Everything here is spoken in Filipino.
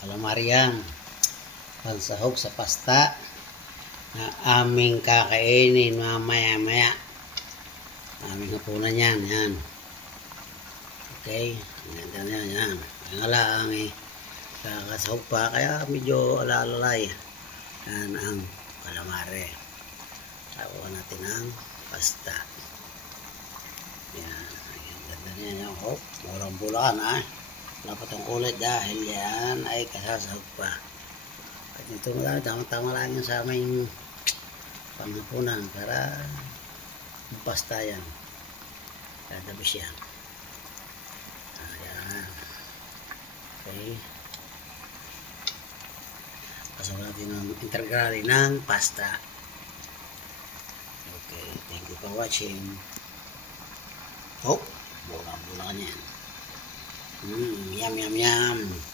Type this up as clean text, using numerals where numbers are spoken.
Calamari yan. Pansahog sa pasta na aming kakainin mamaya-maya. Aming hapunan yan. Yan. Okay. Yan. Yan. Ang ala ang kakasahog pa. Kaya medyo ala-alalay. Yan ang calamari. Tawa natin ang pasta. Yan. Ganda niya yan. Oh, murang bulaan ha. Wala pa itong ulit dahil yan ay kasasahog pa. At ito tama-tama lang yan sa aming panghapunan para pasta yan. Dadabis yan. Ayan. Okay. Pasok natin ang integrali ng pasta. Okay. Thank you for watching. Oh, bulang-bulang yan. Yum.